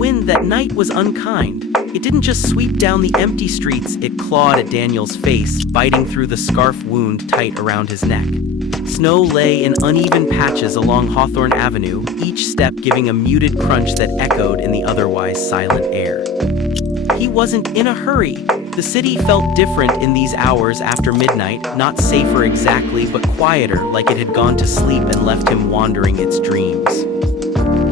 wind that night was unkind. It didn't just sweep down the empty streets, it clawed at Daniel's face, biting through the scarf wound tight around his neck. Snow lay in uneven patches along Hawthorne Avenue, each step giving a muted crunch that echoed in the otherwise silent air. He wasn't in a hurry. The city felt different in these hours after midnight, not safer exactly, but quieter, like it had gone to sleep and left him wandering its dreams.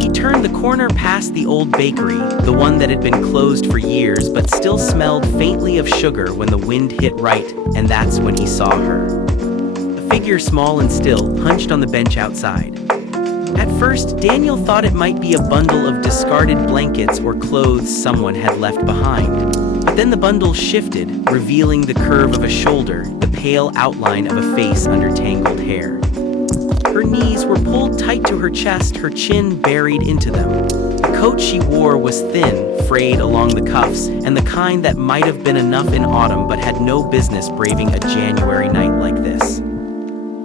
He turned the corner past the old bakery, the one that had been closed for years but still smelled faintly of sugar when the wind hit right, and that's when he saw her. A figure small and still, hunched on the bench outside. At first, Daniel thought it might be a bundle of discarded blankets or clothes someone had left behind. But then the bundle shifted, revealing the curve of a shoulder, the pale outline of a face under tangled hair. Her knees were pulled tight to her chest, her chin buried into them. The coat she wore was thin, frayed along the cuffs, and the kind that might have been enough in autumn but had no business braving a January night like this.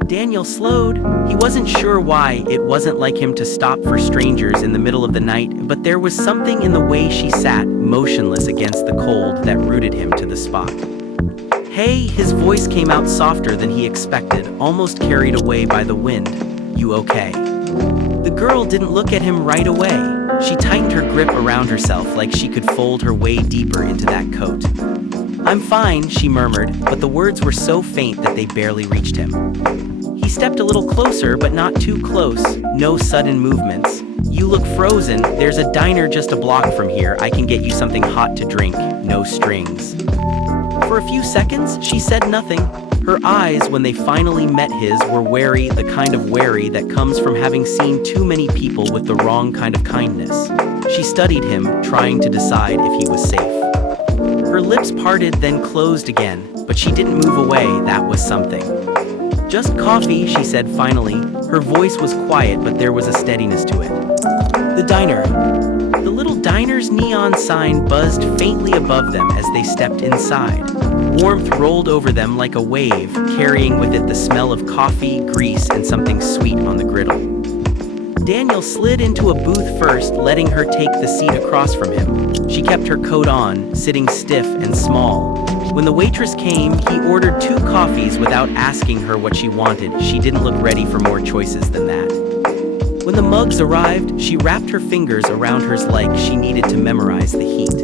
Daniel slowed. He wasn't sure why. It wasn't like him to stop for strangers in the middle of the night, but there was something in the way she sat, motionless against the cold, that rooted him to the spot. "Hey," his voice came out softer than he expected, almost carried away by the wind. "You okay?" The girl didn't look at him right away. She tightened her grip around herself like she could fold her way deeper into that coat. "I'm fine," she murmured, but the words were so faint that they barely reached him. He stepped a little closer, but not too close. No sudden movements. "You look frozen. There's a diner just a block from here. I can get you something hot to drink. No strings." For a few seconds, she said nothing. Her eyes, when they finally met his, were wary, the kind of wary that comes from having seen too many people with the wrong kind of kindness. She studied him, trying to decide if he was safe. Her lips parted, then closed again, but she didn't move away. That was something. "Just coffee," she said finally. Her voice was quiet, but there was a steadiness to it. "The diner." The little diner's neon sign buzzed faintly above them as they stepped inside. Warmth rolled over them like a wave, carrying with it the smell of coffee, grease, and something sweet on the griddle. Daniel slid into a booth first, letting her take the seat across from him. She kept her coat on, sitting stiff and small. When the waitress came, he ordered 2 coffees without asking her what she wanted. She didn't look ready for more choices than that. When the mugs arrived, she wrapped her fingers around hers like she needed to memorize the heat.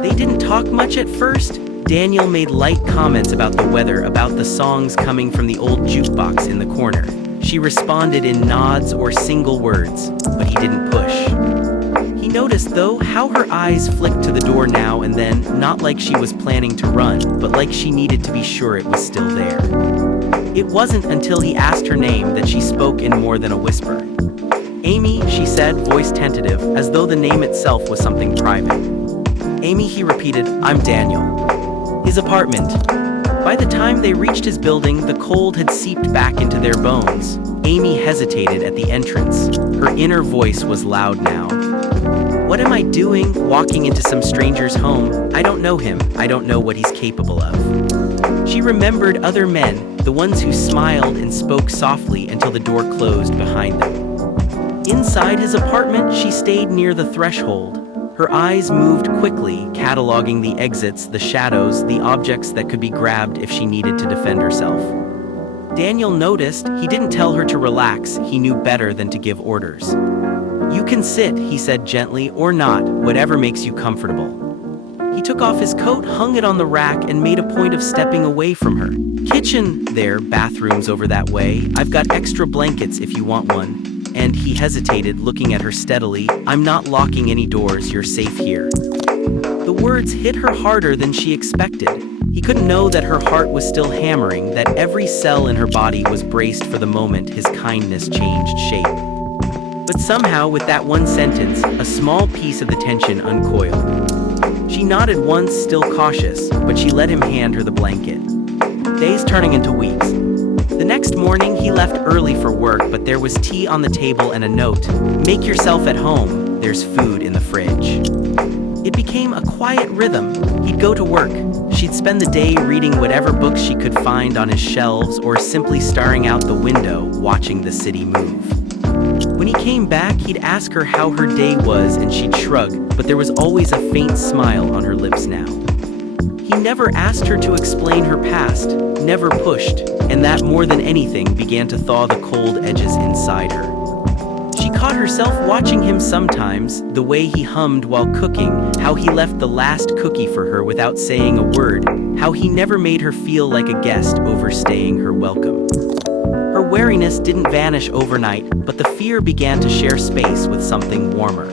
They didn't talk much at first. Daniel made light comments about the weather, about the songs coming from the old jukebox in the corner. She responded in nods or single words, but he didn't push. He noticed, though, how her eyes flicked to the door now and then, not like she was planning to run, but like she needed to be sure it was still there. It wasn't until he asked her name that she spoke in more than a whisper. "Amy," she said, voice tentative, as though the name itself was something private. "Amy," he repeated. "I'm Daniel." His apartment. By the time they reached his building, the cold had seeped back into their bones. Amy hesitated at the entrance. Her inner voice was loud now. "What am I doing, walking into some stranger's home? I don't know him. I don't know what he's capable of." She remembered other men, the ones who smiled and spoke softly until the door closed behind them. Inside his apartment, she stayed near the threshold. Her eyes moved quickly, cataloging the exits, the shadows, the objects that could be grabbed if she needed to defend herself. Daniel noticed. He didn't tell her to relax. He knew better than to give orders. "You can sit," he said gently, "or not, whatever makes you comfortable." He took off his coat, hung it on the rack, and made a point of stepping away from her. "Kitchen there, bathrooms over that way. I've got extra blankets if you want one." And he hesitated, looking at her steadily. "I'm not locking any doors. You're safe here." The words hit her harder than she expected. He couldn't know that her heart was still hammering, that every cell in her body was braced for the moment his kindness changed shape. But somehow, with that one sentence, a small piece of the tension uncoiled. She nodded once, still cautious, but she let him hand her the blanket. Days turning into weeks. The next morning, he left early for work, but there was tea on the table and a note. "Make yourself at home. There's food in the fridge." It became a quiet rhythm. He'd go to work. She'd spend the day reading whatever books she could find on his shelves or simply staring out the window, watching the city move. When he came back, he'd ask her how her day was and she'd shrug, but there was always a faint smile on her lips now. He never asked her to explain her past, never pushed, and that more than anything began to thaw the cold edges inside her. She caught herself watching him sometimes, the way he hummed while cooking, how he left the last cookie for her without saying a word, how he never made her feel like a guest overstaying her welcome. Her wariness didn't vanish overnight, but the fear began to share space with something warmer.